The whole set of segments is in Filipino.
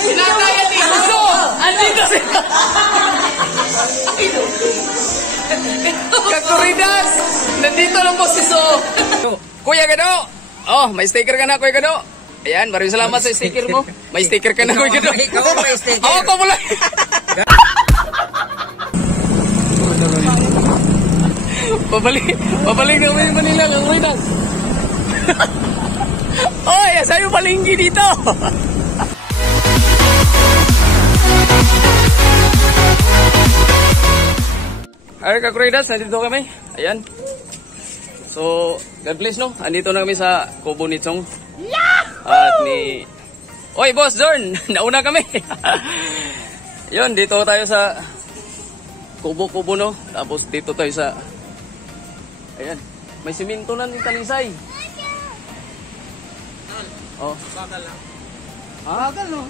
Pinatayan ni Buso! Andito sila! Kakuridas! Nandito lang po si So! Kuya Gado! Oh, may sticker ka na, Kuya Gado! Ayan, maraming salamat sa sticker mo. May sticker ka na, Kuya Gado. Ikaw may sticker. Ako ko mula. Pabalik na mo yung Manila, Kakuridas. Oy, sa'yo palinggi dito. Alright, Kakuridas, nandito kami. Ayan. So, God bless, no? Andito na kami sa Kubo ni Chong. At ni... Oy, Boss Zorn! Nauna kami. Yun, dito tayo sa Kubo-Kubo, no? Tapos dito tayo sa... Ayan. May siminto na ng Talisay. Oh. Bagal lang. Ha? Bagal, no?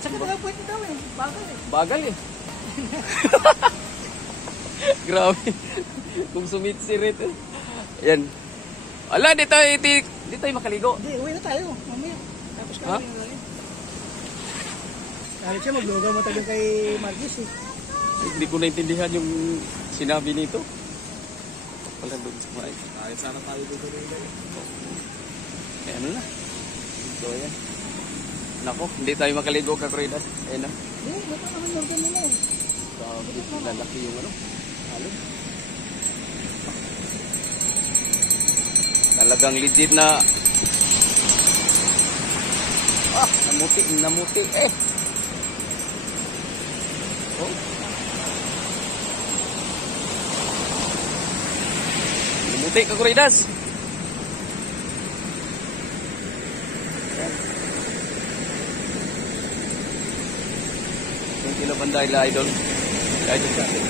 Saka na pwede daw eh. Bagal eh. Bagal eh. Grabe. Kung sumit-sirit eh. Ayan. Ala, di tayo makaligo. Hindi, uwi na tayo. Mamaya. Tapos ka ha? Kahit siya mag-loga mo tayo kay Marquis eh. Hindi ko naintindihan yung sinabi nito. Wala doon. Kahit sana tayo dito rin. Eh, ano na? So, ayan. Nako, hindi tayo makaligo, Kakuridas. Ayan na. Hindi, ba't naman yung gano'n na eh. Lalaki yung ano. Halo. Talagang legit na. Namuti eh. Oh. Namuti, Kakuridas. Yung sila banday la idol. Idol sa atin.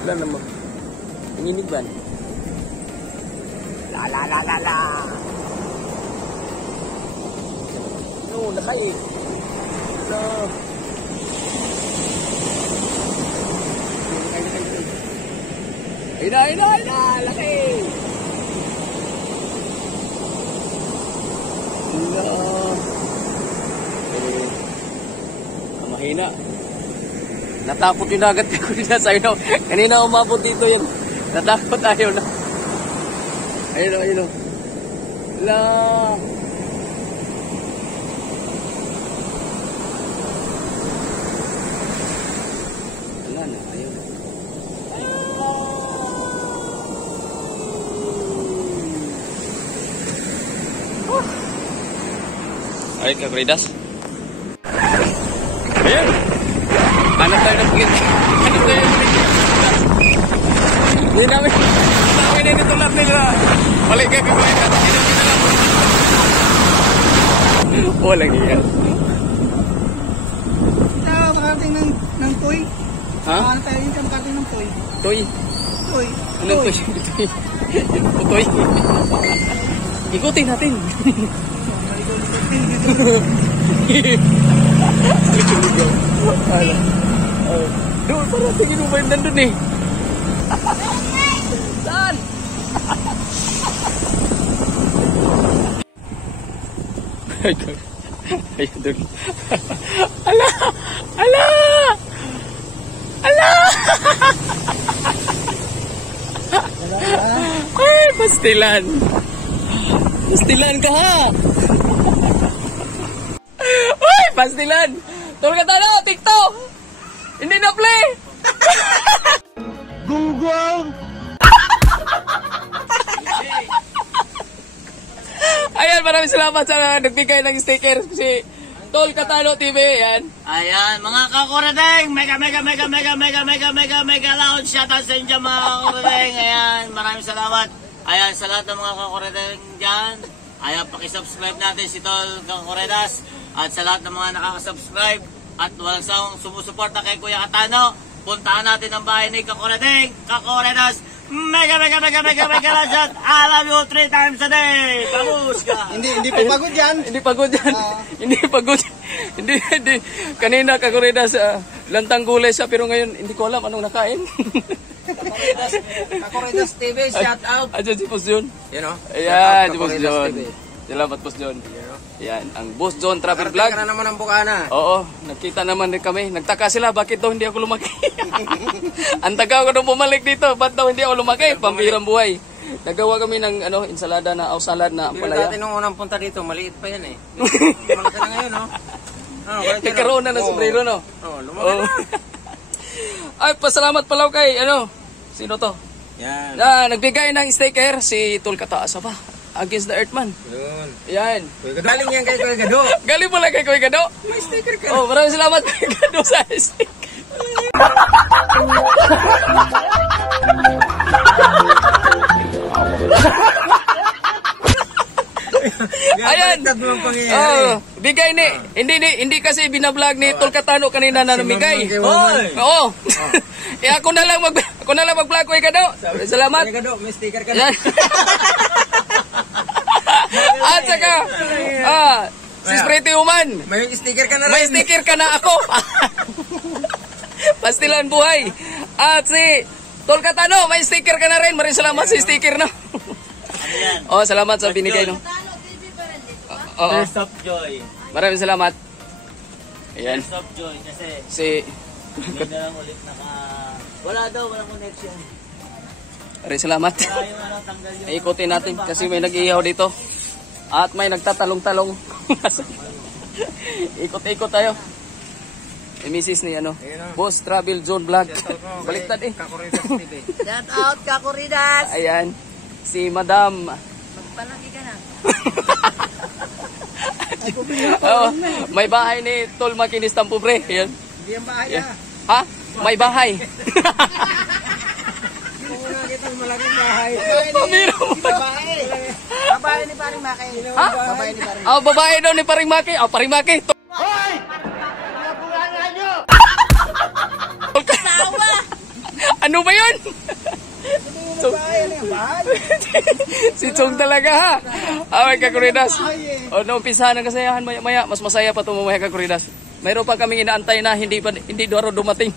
Wala naman. Nanginig ba? La. No, nakay. No. Ay na, laki. No. Mahina. Natakot yung dagat ko dito sa iyo. Kanina umabot dito yun. Natakot ayaw na. Ayun. La. Wala na, ayaw na. Alright, Kakuridas. Ayan. Ano tayo nag-git? Hindi namin initulad nila. Balik ka, Kakuridas. Walang iyan. Ito, makarating ng toy. Ha? Ano tayo yung makarating ng toy? Toy? Toy. Anong toy? Toy? Ikutin natin. Doon, parang tingin mo ba yung nandun eh? Saan? Ayun doon. Ala! Ay, pastilan. Pastilan ka ha! Uy, pastilan! Tol ka tayo, TikTok! Hindi na play! Google! Ayan, maraming salamat sa nagbigay ng sticker si Tol Katano TV. Ayan. Ayan, mga kakuradeng, mega loud shoutout sa inyo mga kakuradeng. Ayan, maraming salamat. Ayan, sa lahat ng mga kakuradeng dyan. Ayan, pakisubscribe natin si Tol Kakuridas. At sa lahat ng mga nakakasubscribe at walang sawang sumusuporta kay Kuya Katano, puntaan natin ang bahay ni Kakuridas. Mega loud shout. I love you 3 times a day. Bagus ka. Hindi pa pagod yan. Hindi pagod yan. Hindi pagod. Hindi. Kanina Kakuridas, lantang gulay siya pero ngayon hindi ko alam anong nakain. Kakoridas TV, shout out. Ayan si Boss John. Yan o. Ayan si Boss John. Salamat Boss John. Ayan, ang Boss John Travel Vlog. Ka na naman ang bukana. Oo, nakita naman din kami. Nagtaka sila, bakit daw hindi ako lumaki? Ang taga ko nung bumalik dito, ba't daw hindi ako lumaki? Pambirang buhay. Nagawa kami ng ensalada na salad na Palaya. palaya. Dati nung unang punta dito, maliit pa yan eh. Malaki na ngayon, no? Nagkaroon na ng sombrero, no? Oo, lumaki na. Ay, pasalamat pala kay, sino to? Yan. Nagbigay ng sticker si Tol Kataasa pa. Against the Earthman. Yun. Yan. Galing yan kay Kuya Gado. Galing pala kay Kuya Gado. May sticker ka. Oh, maraming salamat kay Gado sa sticker. Ayan. Bigay ni hindi kasi binablog ni Tol Katano kanina na namigay. Oo. Ako na lang mag-vlog Kuya Gado. Salamat. Kuya Gado, may sticker ka na. Yan. At saka, si Sprite Human. May sticker ka na rin. May sticker ka na ako. Pastilan buhay. At si Tol Katano, may sticker ka na rin. Maraming salamat sa sticker, no? Oh, salamat sa binigay, no? Oo. First of joy. Maraming salamat. Ayan. First of joy kasi Si... hindi na lang ulit walang connection. Maraming salamat. Tanggal yung Ikutin natin kasi may nag-iihaw dito. At may nagtatalong-talong. Ikot-ikot tayo. Misis ni Boss Travel Zone Vlog. Baliktad eh. Kakoridas TV. Shout out, Kakoridas! Ayan. Si Madam. Magpalaki ka na. May bahay ni Tol Makinis Tampubre. Ayan. Hindi ang bahay Ayan. Ha? May bahay. Muna kitang malaking bahay. Pamiro mo. Bahay. Babae ni Paring Maki. Ha? Babae ni Paring Babae daw ni Paring Maki. Paring Maki. Hoy! Napulangan nyo! Sawa! Ano ba yun? Bahay. Si Chong talaga ha. Ay, Kakuridas. O, naumpisahan ng kasayahan maya-maya. Mas masaya pa ito mamaya, Kakuridas. Mayroon pa kaming inaantay na hindi daro dumating.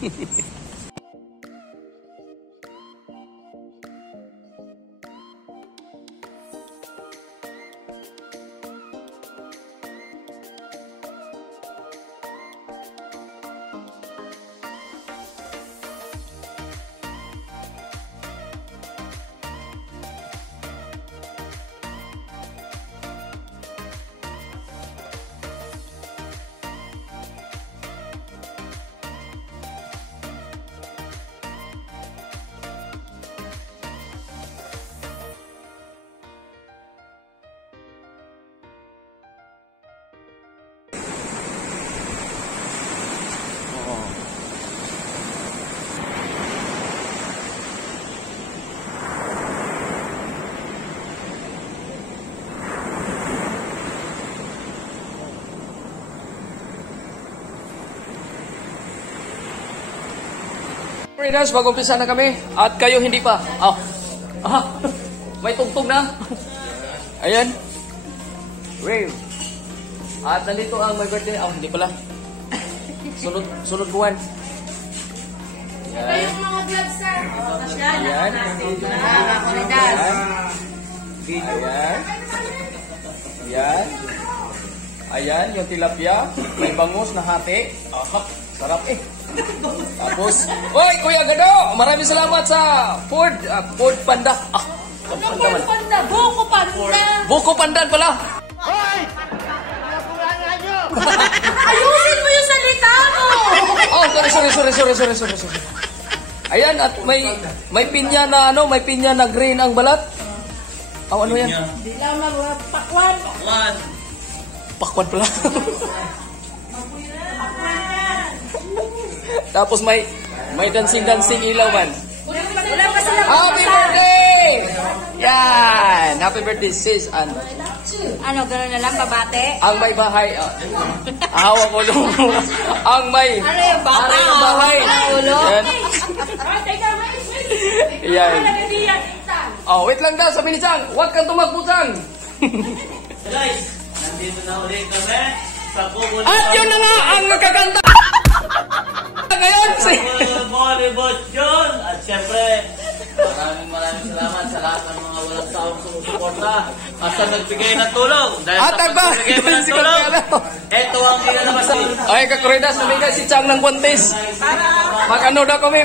Friends, mag-umpisa na kami at kayo hindi pa. May tugtog na. Ayan. Rave. At nandito ang my birthday. Hindi pala. Sunod buwan. Ito yung mga vlog, sir. Ayan. Kakoridas. Ayan. Ayan. Ayan, yung tilapia. May bangus na hati. Sarap eh. Tapos, oy, Kuya Gado, maraming salamat sa Ford Panda. Anong Ford Panda? Buko Panda. Buko Pandan pala. Hoy! Napulangan nyo! Ayusin mo yung salita mo! Oh, sorry. Ayan, at may pinya na may pinya na green ang balat. Ano yan? Hindi lang magpakwan. Pakwan pala. Tapos may dancing ilaw man. Wala pa sila. Happy birthday! Yan! Happy birthday sis. Ano, gano'n na lang, babate? Ang may bahay. Ahawa ko nung. Ang may. Ano yung bata? Ano yung bahay? Ulo? Yan. Wait lang daw, sabi ni Sang. Huwag kang tumagbutang. Guys, nandito na ulit kami sa Kubo. At yun na nga ang magkaganda. Ngayon Basta nagbigay ng tulong. Dahil At sa ba? pagbigay mo ng tulong, ito ang ilalabas din. Ay, kakuridas, namigay si Chang ng guantes. Mag-ano daw kami,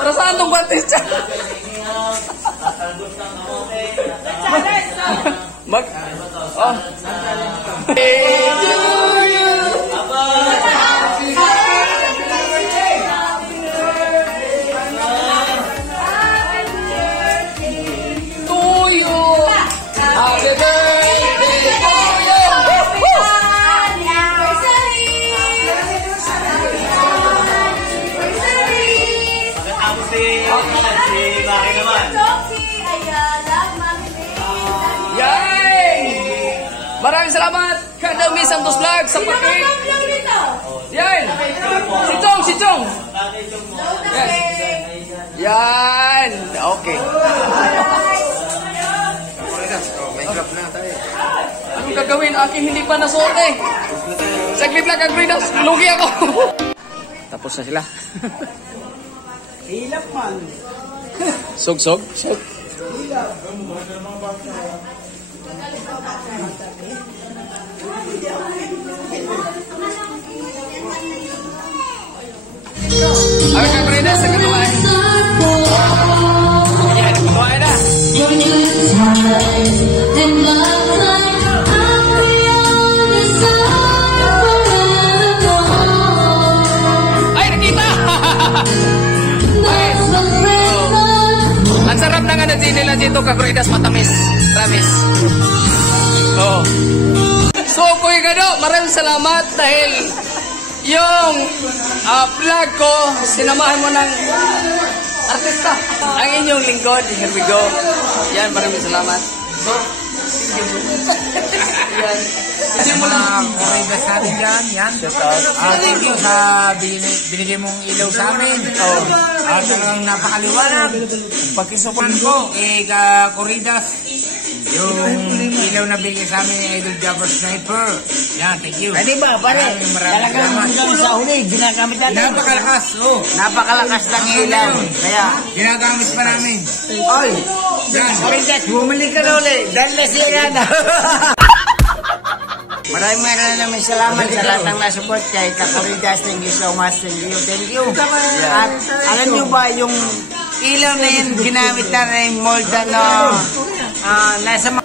para saan tong guantes, Chang? Oh. Happy birthday to you! Pagkatapos si Maki naman. Yay! Maraming salamat, Kadami Santos Vlog sa pag-cake. Yan! Si Chong! Yes. Yan! Okay. Anong gagawin? Aking hindi pa nasuot eh. Saglit lang ang Gridas. Lugi ako. Tapos na sila. Hilap man. Sog. Ay, Gridas, sa katuwaan. Ayan, katuwaan na. Ay, nakita! Ang sarap ng ano nila dito, Kakuridas, matamis. Promise. Oo. So, Kuya Gado, maraming salamat dahil yung vlog ko, sinamahan mo ng artista. Ang inyong lingkod, here we go. Yan, maraming salamat. So, yan. Kasi mo lang Corridas natin dyan, yan. Thank you sa binigay mong ilaw sa amin. Talagang napakaliwanag. Pagkisupan ko, Corridas, yung ilaw na bigay sa amin ni Idol Jabber Sniper. Yan, thank you. Pwede ba, pare? Talagang hanggang sa huli, ginagamit natin. Napakalakas, Napakalakas ng ilaw. Kaya, ginagamit pa namin. oy, Yan. Corridas, bumalik ka na ulit. Dahil nasira na. Maraming salamat sa lahat ng nasupport kay Kakuridas. Thank you so much. Thank you. At alam nyo ba yung ilaw na yun ginamit na yung mold na nasa